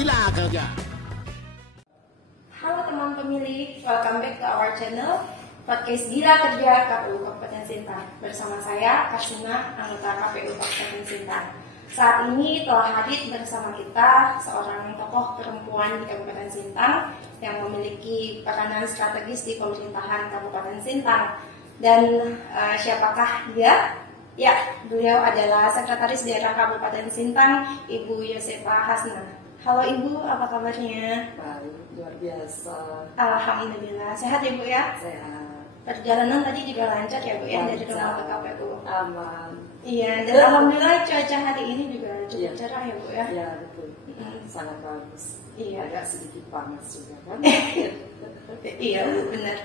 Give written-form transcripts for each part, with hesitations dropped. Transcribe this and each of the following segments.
Gila Kerja. Halo teman pemilih, welcome back to our channel Podcast Gila Kerja KPU Kabupaten Sintang. Bersama saya, Karsina, anggota KPU Kabupaten Sintang. Saat ini telah hadir bersama kita seorang tokoh perempuan di Kabupaten Sintang yang memiliki peranan strategis di pemerintahan Kabupaten Sintang. Dan siapakah dia? Ya, beliau adalah Sekretaris Daerah Kabupaten Sintang, Ibu Yosefa Hasna. Halo Ibu, apa kabarnya? Baik, luar biasa. Alhamdulillah, sehat ya Bu ya? Sehat. Perjalanan tadi juga lancar ya Bu ya, dari rumah ke KPU? Aman. Iya, dan alhamdulillah cuaca hari ini juga cukup cerah ya Bu ya? Iya, betul. Sangat bagus. Iya. Agak sedikit panas juga kan? Iya Bu, benar.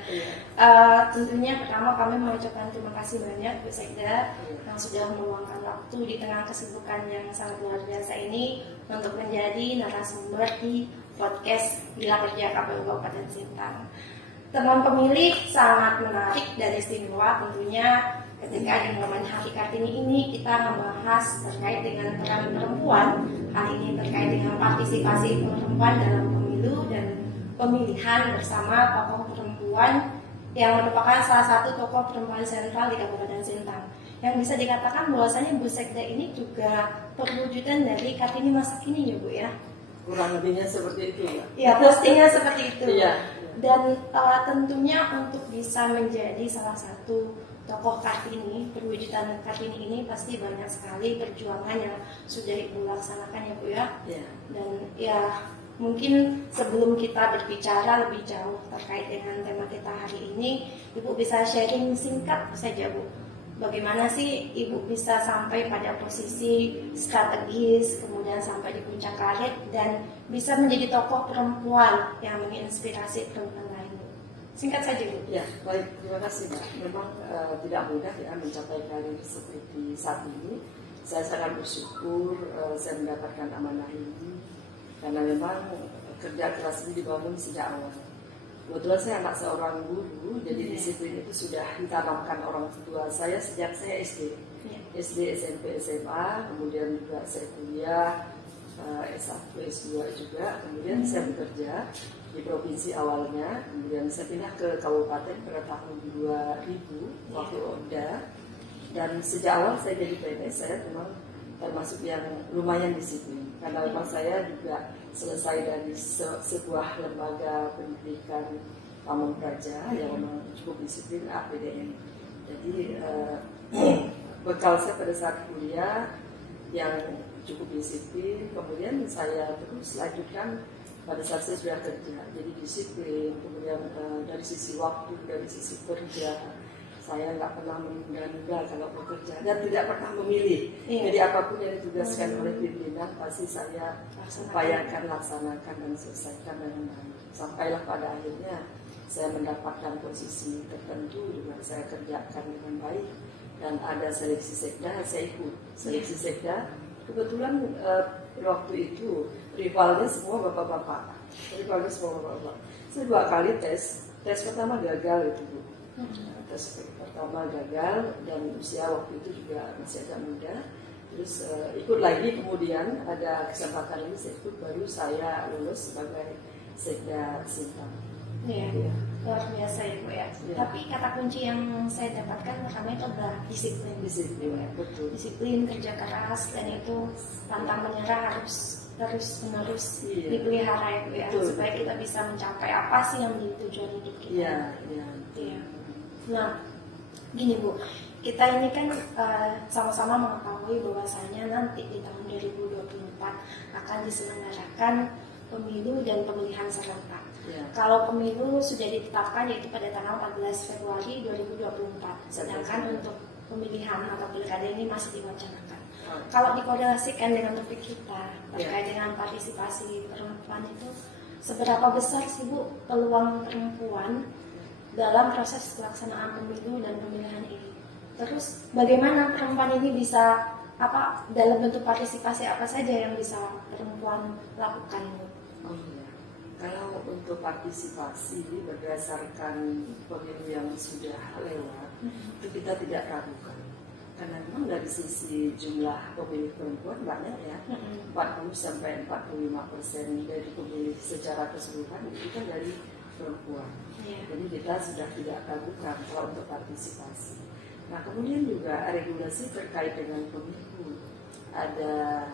Tentunya pertama kami mengucapkan terima kasih banyak Bu Sekda yang sudah meluangkan waktu di tengah kesibukan yang sangat luar biasa ini untuk menjadi narasumber di podcast Gila Kerja KPU Kabupaten Sintang. Teman pemilih, sangat menarik dan istimewa tentunya ketika di momen Hari Kartini ini kita membahas terkait dengan peran perempuan. Hal ini terkait dengan partisipasi perempuan dalam pemilu dan pemilihan bersama tokoh perempuan yang merupakan salah satu tokoh perempuan sentral di Kabupaten Sintang. Yang bisa dikatakan bahwasanya Bu Sekda ini juga perwujudan dari Kartini masa kini ya Bu ya? Kurang lebihnya seperti itu ya? Ya, pastinya seperti itu. Iya. Dan tentunya untuk bisa menjadi salah satu tokoh Kartini, perwujudan Kartini ini pasti banyak sekali perjuangan yang sudah Ibu laksanakan ya Bu ya? Iya. Dan ya mungkin sebelum kita berbicara lebih jauh terkait dengan tema kita hari ini, Ibu bisa sharing singkat saja Bu. Bagaimana sih Ibu bisa sampai pada posisi strategis, kemudian sampai di puncak karir dan bisa menjadi tokoh perempuan yang menginspirasi perempuan lain? Singkat saja Bu. Ya, baik. Terima kasih Mbak. Memang tidak mudah ya mencapai karir seperti saat ini. Saya sangat bersyukur saya mendapatkan amanah ini karena memang kerja keras ini dibangun sejak awal. Kebetulan saya anak seorang guru, jadi disiplin itu sudah ditanamkan orang tua saya sejak saya SD. SD, SMP, SMA, kemudian juga saya kuliah, S1, S2 juga. Kemudian saya bekerja di provinsi awalnya, kemudian saya pindah ke kabupaten pada tahun 2000 waktu Oda. Dan sejak awal saya jadi PNS, saya memang termasuk yang lumayan disiplin. Karena memang saya juga selesai dari sebuah lembaga pendidikan Pamong Praja yang memang cukup disiplin APDN. Jadi bekal saya pada saat kuliah yang cukup disiplin, kemudian saya terus lanjutkan pada saat saya sudah kerja. Jadi disiplin, kemudian dari sisi waktu, dari sisi kerja, saya nggak pernah menunda-nunda kalau bekerja dan tidak pernah memilih. Jadi apapun yang ditugaskan oleh pimpinan pasti saya upayakan, laksanakan dan selesaikan dengan baik. Sampailah pada akhirnya saya mendapatkan posisi tertentu juga saya kerjakan dengan baik dan ada seleksi sekda, saya ikut seleksi sekda. Kebetulan waktu itu rivalnya semua bapak-bapak, Saya 2 kali tes pertama gagal itu Bu. Tes pertama gagal dan usia waktu itu juga masih agak muda. Terus ikut lagi, kemudian ada kesempatan ini saya ikut, baru saya lulus sebagai Sekda Sintang. Iya, luar biasa ya Bu ya. Tapi kata kunci yang saya dapatkan pertama itu adalah disiplin. Disiplin, betul. Disiplin, kerja keras, dan itu pantang menyerah harus terus menerus dipelihara ya Bu ya, supaya kita bisa mencapai apa sih yang menjadi tujuan hidup kita. Iya. Nah, gini Bu, kita ini kan sama-sama mengetahui bahwasanya nanti di tahun 2024 akan diselenggarakan pemilu dan pemilihan serentak. Kalau pemilu sudah ditetapkan yaitu pada tanggal 14 Februari 2024, sedangkan untuk pemilihan atau pilkada ini masih diwacanakan. Kalau dikorelasikan dengan topik kita terkait dengan partisipasi perempuan itu, seberapa besar sih Bu peluang perempuan dalam proses pelaksanaan pemilu dan pemilihan ini? Terus bagaimana perempuan ini bisa dalam bentuk partisipasi apa saja yang bisa perempuan lakukan Bu? Kalau untuk partisipasi berdasarkan pemilu yang sudah lewat, itu kita tidak ragukan. Karena memang memang dari sisi jumlah pemilih perempuan banyak ya, 40-45% dari pemilih secara keseluruhan itu kan dari perempuan. Jadi kita sudah tidak ragukan kalau untuk partisipasi. Nah kemudian juga regulasi terkait dengan pemilu, ada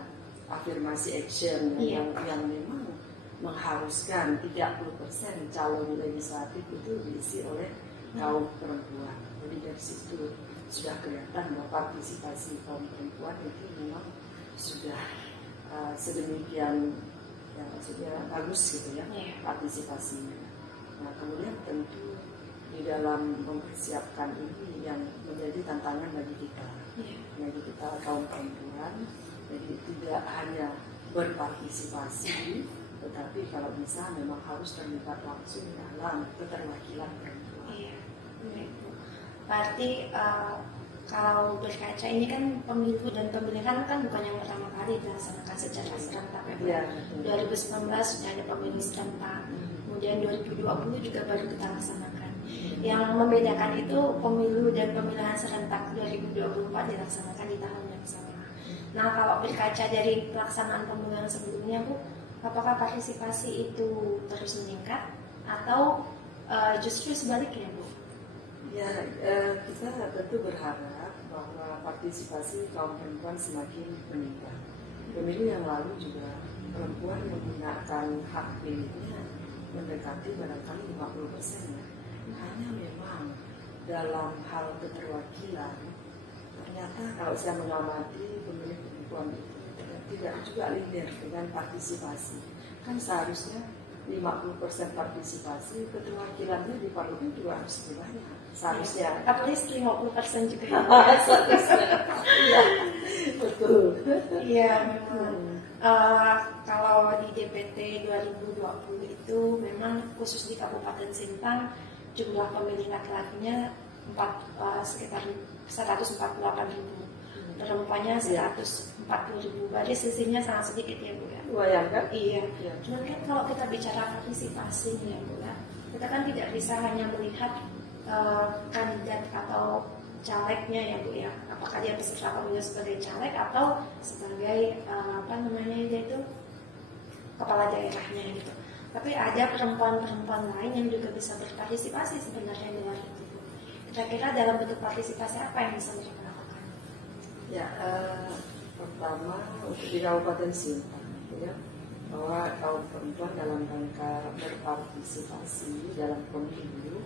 afirmasi action yang memang mengharuskan 30% calon legislatif itu diisi oleh kaum perempuan. Jadi dari situ sudah kelihatan bahwa partisipasi kaum perempuan itu memang sudah sedemikian ya, maksudnya bagus gitu ya partisipasinya. Nah kemudian tentu di dalam mempersiapkan ini yang menjadi tantangan bagi kita kaum perempuan. Jadi tidak hanya berpartisipasi, tetapi kalau bisa memang harus terlibat langsung dalam keterwakilan perempuan. Berarti kalau berkaca ini kan pemilu dan pemilihan kan bukan yang pertama kali dilaksanakan secara serentak ya. 2019 sudah ada pemilu serentak, kemudian 2020 juga baru kita laksanakan. Yang membedakan itu pemilu dan pemilihan serentak 2024 dilaksanakan di tahun yang sama. Nah kalau berkaca dari pelaksanaan pemilihan sebelumnya Bu, apakah partisipasi itu terus meningkat atau justru sebaliknya Bu? Ya, kita tentu berharap bahwa partisipasi kaum perempuan semakin meningkat. Pemilu yang lalu juga perempuan menggunakan hak pilihnya mendekati barangkali 50% ya. Hanya memang dalam hal keterwakilan, ternyata kalau saya mengamati pemilih perempuan itu tidak juga linear dengan partisipasi. Kan seharusnya 50% partisipasi, keterwakilannya di parlemen juga harus lebih banyak. Seharusnya at least 50% juga. Iya, betul. Iya memang. Kalau di DPT 2020 itu memang khusus di Kabupaten Sintang jumlah pemilih laki-lakinya sekitar 148.000, perempuannya 140.000. Berarti sisinya sangat sedikit ya Bu ya. Bayangkan? Iya. Cuman kan kalau kita bicara partisipasi ya Bu ya, kita kan tidak bisa hanya melihat kandidat atau calegnya ya Bu ya, apakah dia peserta pemilu sebagai caleg atau sebagai yaitu kepala daerahnya gitu. Tapi ada perempuan-perempuan lain yang juga bisa berpartisipasi sebenarnya di luar itu. Kira-kira dalam bentuk partisipasi apa yang bisa mereka lakukan? Ya, pertama untuk di Kabupaten Sintang ya, bahwa kaum perempuan dalam rangka berpartisipasi dalam pemilu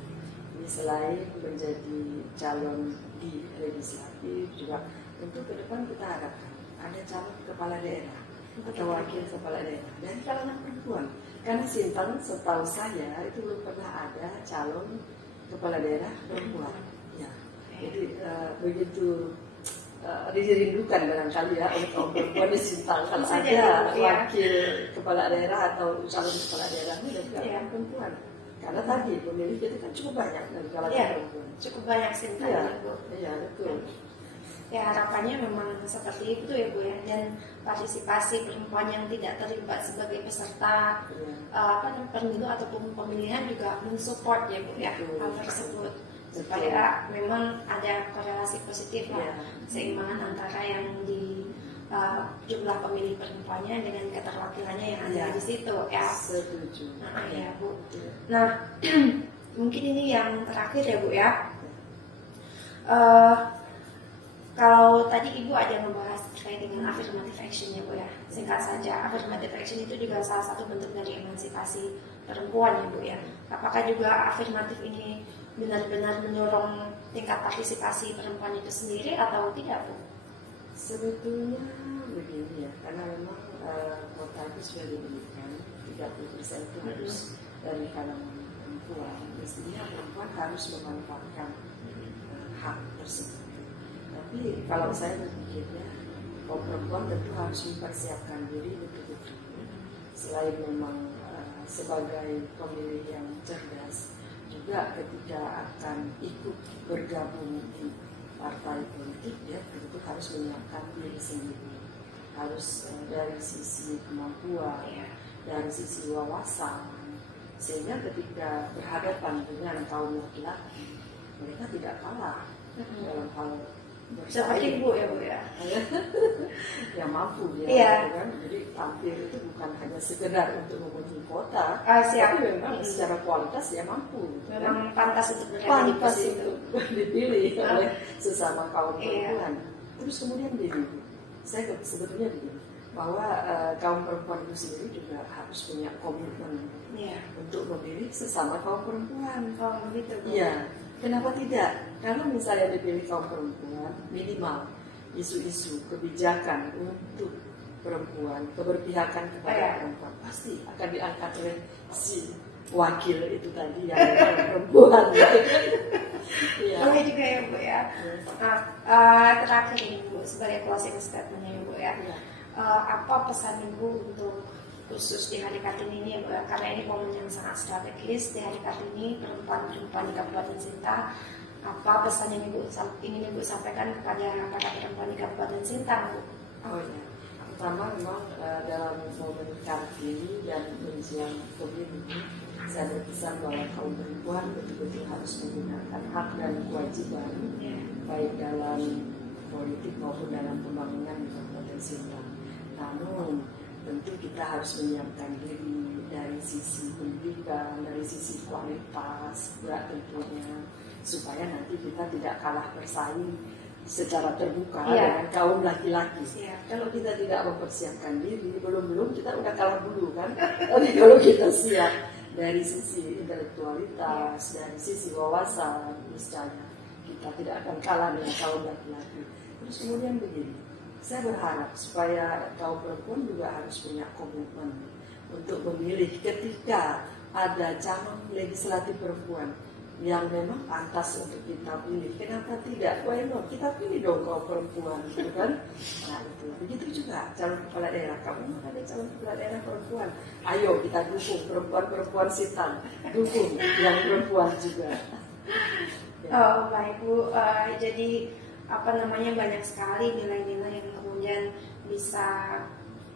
ini selain menjadi calon di legislatif juga tentu ke depan kita harapkan ada calon kepala daerah atau wakil kepala daerah dari kalangan perempuan, karena Sintang setahu saya itu belum pernah ada calon kepala daerah perempuan ya. Jadi begitu dirindukan barangkali ya oleh kaum perempuan di Sintang kalau ada wakil kepala daerah atau calon kepala daerahnya dari kalangan perempuan. Karena tadi pemilih kita kan cukup banyak dari kalangan perempuan. Cukup banyak Sintang ya Bu. Iya betul. Ya harapannya memang seperti itu ya Bu ya, dan partisipasi perempuan yang tidak terlibat sebagai peserta pemilu ataupun pemilihan juga mensupport ya Bu ya hal tersebut supaya memang ada korelasi positif lah, seimbangan antara yang di jumlah pemilih perempuannya dengan keterwakilannya yang ada di situ ya. Setuju. Ya Bu. Nah mungkin ini yang terakhir ya Bu ya. Kalau tadi Ibu ada membahas terkait dengan affirmative action ya Bu ya. Singkat saja, affirmative action itu juga salah satu bentuk dari emansipasi perempuan ya Bu ya. Apakah juga afirmatif ini benar-benar mendorong tingkat partisipasi perempuan itu sendiri atau tidak Bu? Sebetulnya begini ya, karena memang kota itu sudah diberikan 30% itu harus dari kalangan perempuan. Mestinya perempuan harus memanfaatkan hak tersebut. Tapi kalau saya berpikirnya, kaum perempuan tentu harus mempersiapkan diri betul-betul. Selain memang sebagai pemilih yang cerdas, juga ketika akan ikut bergabung di partai politik, dia tentu harus menyiapkan diri sendiri. Harus dari sisi kemampuan, dari sisi wawasan, sehingga ketika berhadapan dengan kaum laki-laki, mereka tidak kalah dalam hal seperti ibu ya Bu ya. Yang mampu ya, gitu kan. Jadi tampil itu bukan hanya sekedar untuk memenuhi kuota, tapi memang secara kualitas dia mampu. Memang pantas untuk dipilih oleh sesama kaum perempuan. Terus kemudian begini, saya sebetulnya begini, bahwa kaum perempuan itu sendiri juga harus punya komitmen untuk memilih sesama kaum perempuan. Iya. Kenapa tidak? Kalau misalnya dipilih kaum perempuan, minimal isu-isu kebijakan untuk perempuan, keberpihakan kepada perempuan pasti akan diangkat oleh si wakil itu tadi yang perempuan. Boleh juga ya Bu ya. Terakhir ini Bu, sebagai closing statement-nya ya Bu ya. Apa pesan Ibu untuk khusus di Hari Kartini ini, karena ini momen yang sangat strategis di Hari Kartini perempuan-perempuan di Kabupaten Sintang, apa pesan yang ingin Ibu sampaikan kepada para perempuan di Kabupaten Sintang, Bu? Oh ya, pertama memang dalam momen Kartini dan menjelang pemilu ini, saya berpesan bahwa kaum perempuan betul-betul harus menggunakan hak dan kewajiban, baik dalam politik maupun dalam pembangunan di Kabupaten Sintang. Namun tentu kita harus menyiapkan diri dari sisi pendidikan, dari sisi kualitas, tentunya, supaya nanti kita tidak kalah bersaing secara terbuka dengan kaum laki-laki. Kalau kita tidak mempersiapkan diri, belum kita udah kalah dulu kan. Tapi kalau kita siap dari sisi intelektualitas, dari sisi wawasan, misalnya, kita tidak akan kalah dengan kaum laki-laki. Terus kemudian begini, saya berharap supaya kaum perempuan juga harus punya komitmen untuk memilih ketika ada calon legislatif perempuan yang memang pantas untuk kita pilih. Kenapa tidak? Why not? Kita pilih dong kaum perempuan, gitu kan? Nah itu. Begitu juga calon kepala daerah. Kamu ada calon kepala daerah perempuan. Ayo kita dukung perempuan-perempuan Sintang. Dukung yang perempuan juga. Oh baik Bu. Jadi banyak sekali nilai-nilai yang kemudian bisa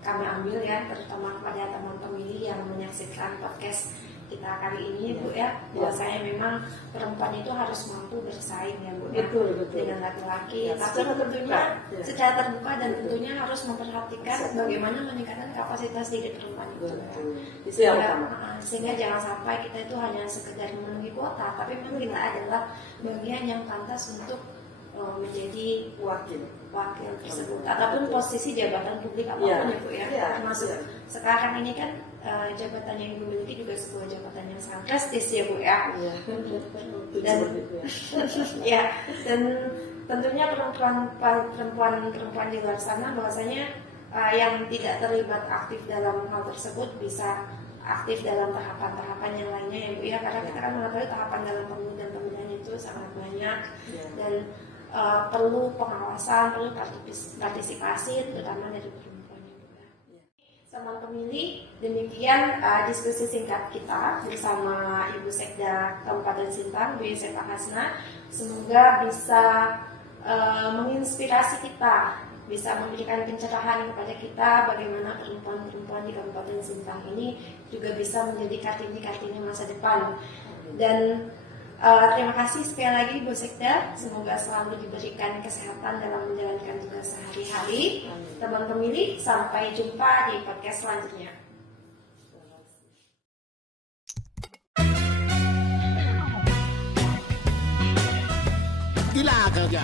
kami ambil ya, terutama kepada teman pemilih yang menyaksikan podcast kita kali ini Bu ya, bahwasanya memang perempuan itu harus mampu bersaing ya Bu ya, dengan laki-laki, tapi tentunya secara terbuka dan tentunya harus memperhatikan bagaimana meningkatkan kapasitas diri perempuan itu ya. Sehingga jangan sampai kita itu hanya sekedar memenuhi kuota, tapi memang kita adalah bagian yang pantas untuk menjadi wakil tersebut ataupun posisi jabatan publik apapun ya Bu ya, termasuk sekarang ini kan jabatan yang dimiliki juga sebuah jabatan yang sangat prestis ya Bu ya. Dan tentunya perempuan di luar sana bahwasanya yang tidak terlibat aktif dalam hal tersebut bisa aktif dalam tahapan-tahapan yang lainnya ya Bu ya, karena kita kan mengetahui tahapan dalam pemilihan itu sangat banyak dan perlu pengawasan, perlu partisipasi terutama dari perempuan juga. Teman pemilih, demikian diskusi singkat kita bersama Ibu Sekda Kabupaten Sintang, Bu Yosefa Hasna. Semoga bisa menginspirasi kita, bisa memberikan pencerahan kepada kita bagaimana perempuan-perempuan di Kabupaten Sintang ini juga bisa menjadi Kartini-Kartini masa depan. Dan terima kasih sekali lagi Bu Sekda, semoga selalu diberikan kesehatan dalam menjalankan tugas sehari-hari. Teman pemilih, sampai jumpa di podcast selanjutnya. Gila kerja.